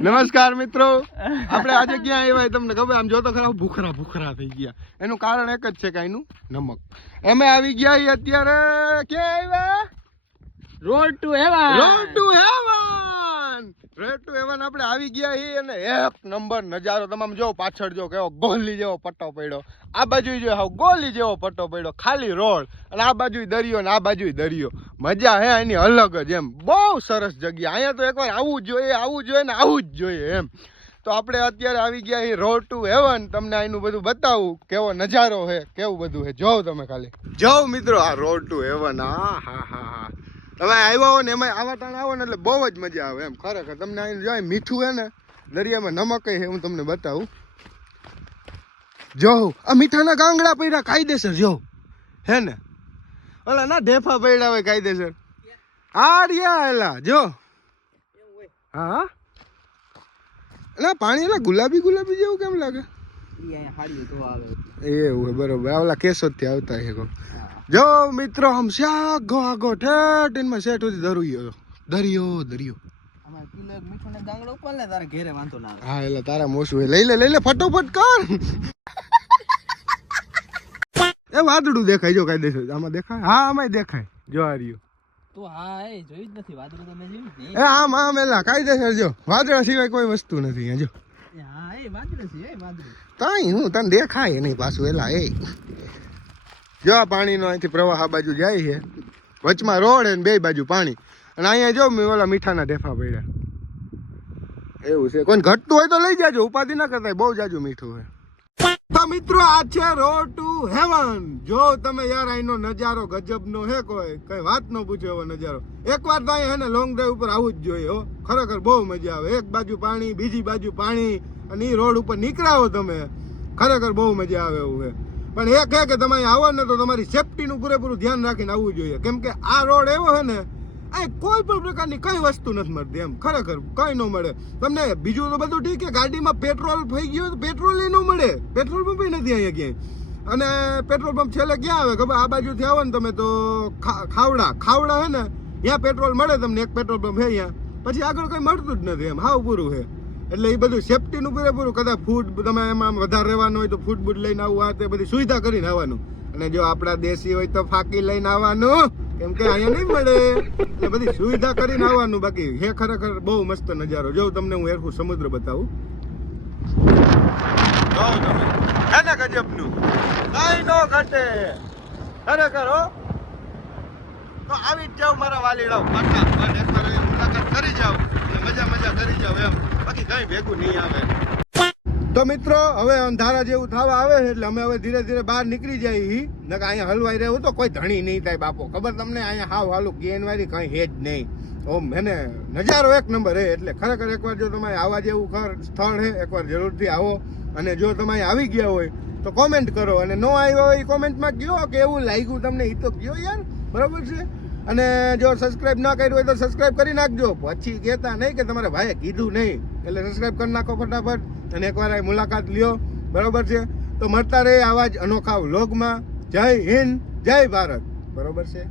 નમસ્કાર મિત્રો, આપણે આજે ક્યાં આવ્યા તમને ખબર? આમ જો તો ખરા ભૂખરા ભૂખરા થઈ ગયા. એનું કારણ એક જ છે કે એનું નમક. અમે આવી ગયા અત્યારે ક્યાં આવ્યા? Road to heaven. Road to heaven. Road to heaven આપણે આવી ગયા છીએ અને એક નંબર નજારો તમામ જો પાછળ જો કેવો ગોલી જેવો પટ્ટો પડ્યો, આ બાજુ જો હાવ ગોલી જેવો પટ્ટો પડ્યો, ખાલી રોડ અને આ બાજુ દરિયો ને આ બાજુ દરિયો. મજા હે એની અલગ જ એમ, બહુ સરસ જગ્યા. અહીંયા તો એકવાર આવવું જોઈએ ને આવું જ જોઈએ એમ. તો આપણે અત્યારે આવી ગયા છીએ રોડ ટુ હેવન. તમને આનું બધું બતાવું કેવો નજારો છે, કેવું બધું છે. જોવ તમે ખાલી જોવ મિત્રો આ રોડ ટુ હેવન. હા હા હા હા, તમે આવ્યા હો ને એમાં આવા ટાણે આવો ને એટલે બહુ જ મજા આવે એમ. ખરેખર તમને અહીં જો મીઠું હે ને, દરિયામાં નમક છે, હું તમને બતાવું. જો આ મીઠાના ગાંગડા પડ્યા કાયદેસર, જો હે ને ઓલા ના ઢેફા પડ્યા હોય કાયદેસર. આ રહ્યા એલા જો. હા એટલે પાણી એટલે ગુલાબી ગુલાબી જેવું કેમ લાગે? એવું બરોબર. ઓલા કેશોદ થી આવતા છે. જો મિત્રો આમ શાક આગો ઠેઠ સેટ સુધી દરિયો દરિયો દરિયો. હા એટલે તારા મોસું લઈ લે ફટોફટ કર. એ વાદળું દેખાય જો કાયદેસર. આમાં દેખાય? હા આમાં દેખાય. જો આ રહ્યું. તો હા એ જોઈ જ નથી વાદળું. તમે જોયું ને? એ આમ એલા કાયદેસર જો વાદળા સિવાય કોઈ વસ્તુ નથી અહીંયા. જો હા એ વાદળ છે, એ વાદળ. તાઈ હું તને દેખાય નહીં પાછું એલા. એ જો આ પાણીનો અહીંથી પ્રવાહ આ બાજુ જાય છે, વચમાં રોડ ને બે બાજુ પાણી. અને અહીંયા જો મેં ઓલા મીઠાના ઢેફા પડ્યા. એવું છે. કોઈ ઘટતું હોય તો લઈ જાજો, ઉપાધિ ના કરતા, બહુ જાજુ મીઠું છે. તો મિત્રો આ છે રોડ ટુ હેવન. જો તમે યાર અહીંનો નજારો ગજબનો હે, કોઈ કઈ વાત ન પૂછે એવો નજારો. એકવાર તો અહીંયા હે ને લોંગ ડ્રાઈવ ઉપર આવવું જ જોઈએ હો. ખરેખર બહુ મજા આવે. એક બાજુ પાણી, બીજી બાજુ પાણી, અને એ રોડ ઉપર નીકળાવો તમે, ખરેખર બહુ મજા આવે એવું છે. પણ એક છે કે તમે આવો ને તો તમારી સેફટીનું પૂરેપૂરું ધ્યાન રાખીને આવવું જોઈએ. કેમ કે આ રોડ એવો છે ને, આ કોઈ પણ પ્રકારની કઈ વસ્તુ નથી મળતી એમ. ખરેખર કઈ ન મળે તમને. બીજું તો બધું ઠીક છે, ગાડીમાં પેટ્રોલ થઈ ગયું તો પેટ્રોલ ન મળે. પેટ્રોલ પંપ નથી અહીંયા ક્યાંય. અને પેટ્રોલ પંપ છેલ્લે ક્યાં આવે ખબર? આ બાજુથી આવો ને તમે તો ખાવડા હે ને, ત્યાં પેટ્રોલ મળે તમને. એક પેટ્રોલ પંપ હે અહીંયા, પછી આગળ કઈ મળતું જ નથી એમ. હાવ પૂરું છે. એટલે એ બધું સેફટીનું પૂરેપૂરું. કદાચ ફૂડ તમે એમાં વધારે રહેવાનું હોય તો ફૂડ બૂડ લઈને આવવું, આ તે બધી સુવિધા કરીને આવવાનું. અને જો આપણા દેશી હોય તો ફાકી લઈને આવવાનું, કેમ કે અહીંયા નહીં મળે. એટલે બધી સુવિધા કરીને આવવાનું. બાકી હે ખરેખર બહુ મસ્ત નજારો. જો તમને હું એરખું સમુદ્ર બતાવું. ગજબનું કઈ નો ઘટે ખરેખર હો. તો આવી જ જાવ મારા વાલીડાઓ, મુલાકાત કરી જાવ, મજા કરી જાવ એમ. બાકી કઈ ભેગું નહીં આવે. તો મિત્રો હવે અંધારા જેવું થવા આવે છે એટલે અમે હવે ધીરે ધીરે બહાર નીકળી જઈએ. નકર અહીંયા હલવાઈ રહેવું તો કોઈ ધણી નહીં થાય બાપો. ખબર તમને? અહીંયા હાવ હાલું ગેન વાળી કઈ હે જ નહીં. ઓમ એને નજારો એક નંબર હે. એટલે ખરેખર એકવાર જો તમારે આવવા જેવું સ્થળ છે, એકવાર જરૂરથી આવો. અને જો તમે આવી ગયા હોય તો કોમેન્ટ કરો, અને ન આવ્યા હોય કોમેન્ટમાં કહો કે એવું લાગ્યું તમને. એ તો કહો યાર, બરોબર છે. અને જો સબસ્ક્રાઇબ ના કર્યું હોય તો સબસ્ક્રાઇબ કરી નાખજો. પછી કહેતા નહીં કે તમારે ભાઈએ કીધું નહીં. એટલે સબસ્ક્રાઇબ કરી નાખો ફટાફટ. અને એકવાર આ મુલાકાત લ્યો, બરોબર છે. તો મળતા રહે આવા જ અનોખા વ્લોગમાં. જય હિન્દ, જય ભારત, બરોબર છે.